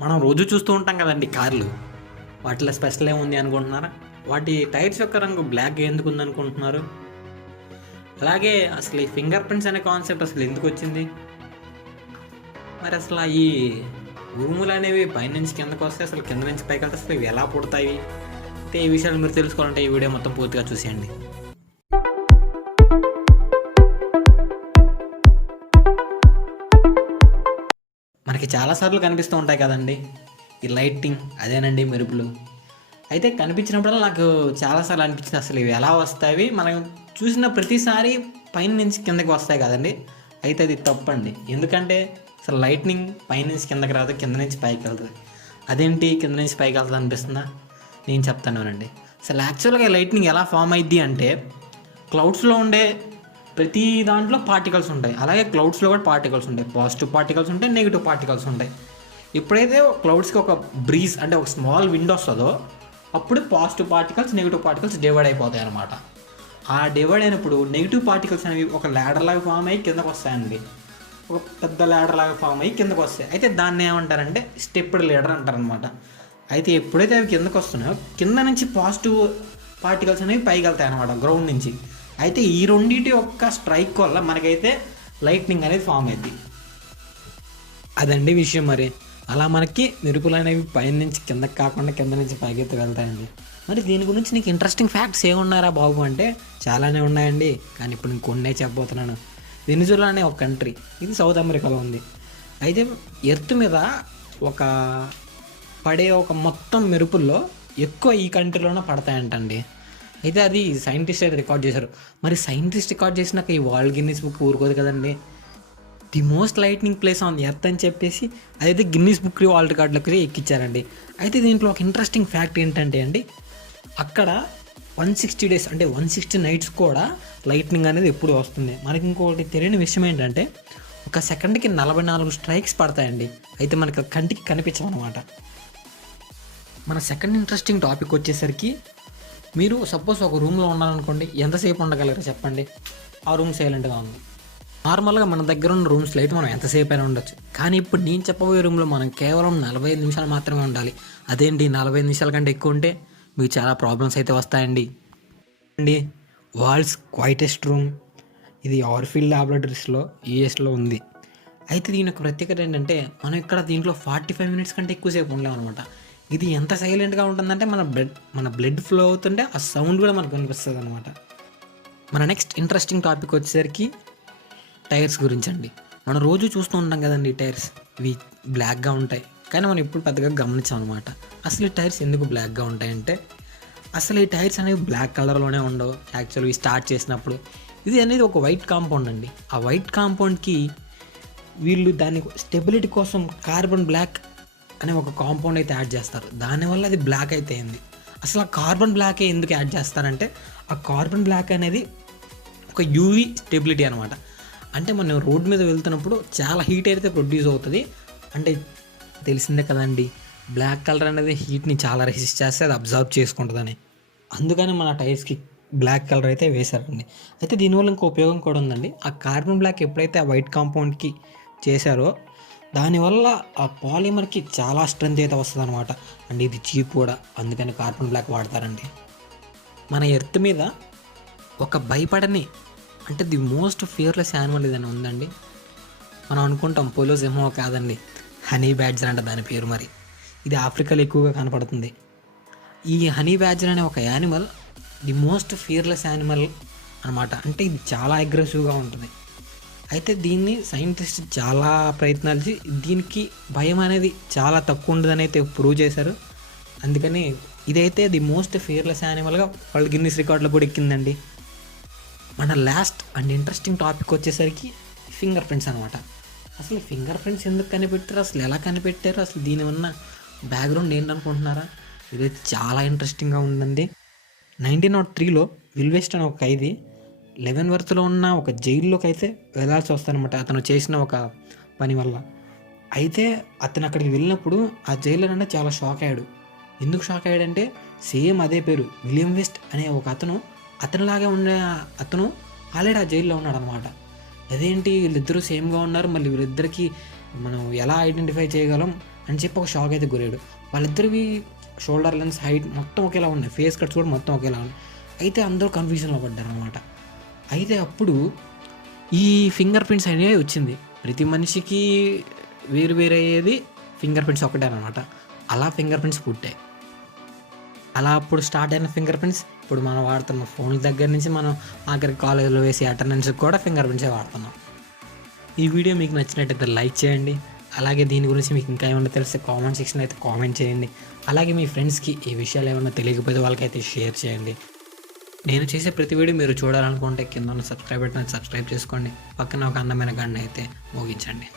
మనం రోజు చూస్తూ ఉంటాం కదండి కార్లు. వాటిలో స్పెషల్ ఏముంది అనుకుంటున్నారా? వాటి టైర్స్ యొక్క రంగు బ్లాక్ ఎందుకు ఉంది అనుకుంటున్నారు? అలాగే అసలు ఈ ఫింగర్ ప్రింట్స్ అనే కాన్సెప్ట్ అసలు ఎందుకు వచ్చింది? మరి అసలు ఈ భూములు అనేవి పైనుంచి కిందకు వస్తే అసలు కింద నుంచి పైకి వెళ్తే అసలు ఇవి ఎలా పుడతాయి? అయితే ఈ విషయాలు మీరు తెలుసుకోవాలంటే ఈ వీడియో మొత్తం పూర్తిగా చూసేయండి. మనకి చాలాసార్లు కనిపిస్తూ ఉంటాయి కదండి ఈ లైటింగ్, అదేనండి మెరుపులు. అయితే కనిపించినప్పుడల్లా నాకు చాలాసార్లు అనిపించింది అసలు ఇవి ఎలా వస్తాయి, మనం చూసిన ప్రతిసారి పైన నుంచి కిందకి వస్తాయి కదండి. అయితే అది తప్పండి. ఎందుకంటే అసలు లైట్నింగ్ పైన నుంచి కిందకి రాదు, కింద నుంచి పైకి వెళ్తుంది. అదేంటి కింద నుంచి పైకి వెళ్తుంది అనిపిస్తుందా? నేను చెప్తాను. అసలు యాక్చువల్గా లైట్నింగ్ ఎలా ఫామ్ అయ్యిద్ది అంటే, క్లౌడ్స్లో ఉండే ప్రతి దాంట్లో పార్టికల్స్ ఉంటాయి. అలాగే క్లౌడ్స్లో కూడా పార్టికల్స్ ఉంటాయి. పాజిటివ్ పార్టికల్స్ ఉంటాయి, నెగిటివ్ పార్టికల్స్ ఉంటాయి. ఎప్పుడైతే క్లౌడ్స్కి ఒక బ్రీజ్ అంటే ఒక స్మాల్ విండ్ వస్తుందో అప్పుడు positive particles, negative particles divide అయిపోతాయి అన్నమాట. ఆ డివైడ్ అయినప్పుడు నెగిటివ్ పార్టికల్స్ అనేవి ఒక ల్యాడర్ లాగా ఫామ్ అయ్యి కిందకు వస్తాయండి. ఒక పెద్ద ల్యాడర్ లాగా ఫామ్ అయ్యి కిందకు వస్తాయి. అయితే దాన్ని ఏమంటారంటే స్టెప్డ్ ల్యాడర్ అంటారనమాట. అయితే ఎప్పుడైతే అవి కిందకు వస్తున్నాయో కింద నుంచి పాజిటివ్ పార్టికల్స్ అనేవి పైకి వెళ్తాయి అనమాట, గ్రౌండ్ నుంచి. అయితే ఈ రెండింటి యొక్క స్ట్రైక్ వల్ల మనకైతే లైట్నింగ్ అనేది ఫామ్ అయింది. అదండి విషయం. మరి అలా మనకి మెరుపులు అనేవి పైన నుంచి కిందకి కాకుండా కింద నుంచి పైకి వెళ్తాయండి. మరి దీని గురించి నీకు ఇంట్రెస్టింగ్ ఫ్యాక్ట్స్ ఏమున్నారా బాబు అంటే చాలానే ఉన్నాయండి, కానీ ఇప్పుడు నేను కొన్నే చెప్పబోతున్నాను. వెనిజులా అనే ఒక కంట్రీ, ఇది సౌత్ అమెరికాలో ఉంది. అయితే ఎర్త్ మీద ఒక పడే ఒక మొత్తం మెరుపుల్లో ఎక్కువ ఈ కంట్రీలోనే పడతాయంటండి. అయితే అది సైంటిస్ట్ అయితే రికార్డ్ చేశారు. మరి సైంటిస్ట్ రికార్డ్ చేసినాక ఈ వరల్డ్ గిన్నీస్ బుక్ ఊరుకోదు కదండి. The most lightning place on earth అని చెప్పేసి అదైతే గిన్నీస్ బుక్ వరల్డ్ రికార్డులకి ఎక్కించారండి. అయితే దీంట్లో ఒక ఇంట్రెస్టింగ్ ఫ్యాక్ట్ ఏంటంటే అండి, అక్కడ 160 days అంటే 160 nights కూడా లైట్నింగ్ అనేది ఎప్పుడు వస్తుంది. మనకి ఇంకోటి తెలియని విషయం ఏంటంటే, ఒక సెకండ్కి 44 స్ట్రైక్స్ పడతాయండి. అయితే మనకి కంటికి కనిపించమన్నమాట. మన సెకండ్ ఇంట్రెస్టింగ్ టాపిక్ వచ్చేసరికి, మీరు సపోజ్ ఒక రూమ్లో ఉన్నారనుకోండి, ఎంతసేపు ఉండగలరు చెప్పండి? ఆ రూమ్ సైలెంట్గా ఉంది. నార్మల్గా మన దగ్గర ఉన్న రూమ్స్లో అయితే మనం ఎంతసేపు అయినా ఉండొచ్చు. కానీ ఇప్పుడు నేను చెప్పబోయే రూమ్లో మనం కేవలం 45 నిమిషాలు మాత్రమే ఉండాలి. అదేంటి 45 నిమిషాల కంటే ఎక్కువ ఉంటే మీకు చాలా ప్రాబ్లమ్స్ అయితే వస్తాయండి. వరల్డ్స్ క్వైటెస్ట్ రూమ్ ఇది ఆర్ఫీల్డ్ ల్యాబొరేటరీస్లో యూఎస్లో ఉంది. అయితే దీని యొక్క ప్రత్యేకత ఏంటంటే, మనం ఇక్కడ దీంట్లో 45 minutes కంటే ఎక్కువసేపు ఉండలేము అనమాట. ఇది ఎంత సైలెంట్గా ఉంటుందంటే మన బ్లడ్ ఫ్లో అవుతుంటే ఆ సౌండ్ కూడా మనకు అనిపిస్తుంది అనమాట. మన నెక్స్ట్ ఇంట్రెస్టింగ్ టాపిక్ వచ్చేసరికి టైర్స్ గురించి అండి. మనం రోజు చూస్తూ ఉంటాం కదండి, టైర్స్ ఇవి బ్లాక్గా ఉంటాయి. కానీ మనం ఎప్పుడు పెద్దగా గమనించాం అనమాట. అసలు ఈ టైర్స్ ఎందుకు బ్లాక్గా ఉంటాయంటే, అసలు ఈ టైర్స్ అనేవి బ్లాక్ కలర్లోనే ఉండవు. యాక్చువల్గా స్టార్ట్ చేసినప్పుడు ఇది అనేది ఒక వైట్ కాంపౌండ్ అండి. ఆ వైట్ కాంపౌండ్కి వీళ్ళు దాని స్టెబిలిటీ కోసం కార్బన్ బ్లాక్ అనే ఒక కాంపౌండ్ అయితే యాడ్ చేస్తారు. దానివల్ల అది బ్లాక్ అయితే అయింది. అసలు ఆ కార్బన్ బ్లాకే ఎందుకు యాడ్ చేస్తారంటే, ఆ కార్బన్ బ్లాక్ అనేది ఒక యూవీ స్టెబిలిటీ అనమాట. అంటే మనం రోడ్ మీద వెళ్తున్నప్పుడు చాలా హీట్ అయితే ప్రొడ్యూస్ అవుతుంది. అంటే తెలిసిందే కదండి, బ్లాక్ కలర్ అనేది హీట్ని చాలా రెసిస్ట్ చేస్తే అది అబ్జర్వ్ చేసుకుంటుందని. అందుకని మన టైర్స్కి బ్లాక్ కలర్ అయితే వేశారండి. అయితే దీనివల్ల ఇంకో ఉపయోగం కూడా ఉందండి. ఆ కార్బన్ బ్లాక్ ఎప్పుడైతే ఆ వైట్ కాంపౌండ్కి చేశారో దానివల్ల ఆ పాలిమర్కి చాలా స్ట్రెంత్ అయితే వస్తుంది అనమాట. అండ్ ఇది చీప్ కూడా, అందుకని కార్బన్ బ్లాక్ వాడతారండి. మన ఎర్త్ మీద ఒక భయపడని అంటే ది మోస్ట్ ఫియర్లెస్ యానిమల్ ఏదైనా ఉందండి. మనం అనుకుంటాం పోలో సింహం, కాదండి, హనీ బ్యాడ్జర్ అంట దాని పేరు. మరి ఇది ఆఫ్రికాలో ఎక్కువగా కనపడుతుంది. ఈ హనీ బ్యాడ్జర్ అనే ఒక animal the most fearless animal అనమాట. అంటే ఇది చాలా అగ్రెసివ్గా ఉంటుంది. అయితే దీన్ని సైంటిస్ట్ చాలా ప్రయత్నాలు చేసి దీనికి భయం అనేది చాలా తక్కువ ఉండదని అయితే ప్రూవ్ చేశారు. అందుకని ఇదైతే ది మోస్ట్ ఫియర్లెస్ యానిమల్గా వరల్డ్ గిన్నీస్ రికార్డులో కూడా ఎక్కిందండి. మన లాస్ట్ అండ్ ఇంట్రెస్టింగ్ టాపిక్ వచ్చేసరికి ఫింగర్ ప్రింట్స్ అనమాట. అసలు ఫింగర్ ప్రింట్స్ ఎందుకు కనిపెట్టారు, అసలు ఎలా కనిపెట్టారు, అసలు దీని ఉన్న బ్యాక్గ్రౌండ్ ఏంటనుకుంటున్నారా? ఇదైతే చాలా ఇంట్రెస్టింగ్గా ఉందండి. 1903లో విల్ వెస్ట్ అనే ఒక ఖైదీ లెవెన్వర్త్లో ఉన్న ఒక జైల్లోకి అయితే వెళ్ళాల్సి వస్తారనమాట, అతను చేసిన ఒక పని వల్ల. అయితే అతను అక్కడికి వెళ్ళినప్పుడు ఆ జైల్లోనే చాలా షాక్ అయ్యాడు. ఎందుకు షాక్ అయ్యాడంటే, సేమ్ అదే పేరు విలియం వెస్ట్ అనే ఒక అతనిలాగే ఉన్న అతను ఆల్రెడీ ఆ జైల్లో ఉన్నాడు అనమాట. అదేంటి వీళ్ళిద్దరూ సేమ్గా ఉన్నారు, మళ్ళీ వీళ్ళిద్దరికీ మనం ఎలా ఐడెంటిఫై చేయగలం అని చెప్పి ఒక షాక్ అయితే గురయ్యాడు. వాళ్ళిద్దరివి షోల్డర్ లెన్స్, హైట్ మొత్తం ఒకేలా ఉన్నాయి. ఫేస్ కట్స్ కూడా మొత్తం ఒకేలా ఉన్నాయి. అయితే అందరూ కన్ఫ్యూజన్లో పడ్డారనమాట. అయితే అప్పుడు ఈ ఫింగర్ ప్రింట్స్ అనేవి వచ్చింది. ప్రతి మనిషికి వేరు వేరు అయ్యేది ఫింగర్ ప్రింట్స్ ఒకటేనమాట. అలా ఫింగర్ ప్రింట్స్ పుట్టాయి. అలా అప్పుడు స్టార్ట్ అయిన ఫింగర్ ప్రింట్స్ ఇప్పుడు మనం వాడుతున్న ఫోన్ల దగ్గర నుంచి మనం ఆఖరికి కాలేజీలో వేసి అటెండెన్స్కి కూడా ఫింగర్ ప్రింట్సే వాడుతున్నాం. ఈ వీడియో మీకు నచ్చినట్టయితే లైక్ చేయండి. అలాగే దీని గురించి మీకు ఇంకా ఏమైనా తెలిస్తే కామెంట్ సెక్షన్ అయితే కామెంట్ చేయండి. అలాగే మీ ఫ్రెండ్స్కి ఈ విషయాలు ఏమైనా తెలియకపోతే వాళ్ళకైతే షేర్ చేయండి. నేను చేసే ప్రతి వీడియో మీరు చూడాలనుకుంటే కింద ఉన్న సబ్స్క్రైబ్ బటన్ సబ్స్క్రైబ్ చేసుకోండి. పక్కన ఒక అందమైన గంట అయితే మోగించండి.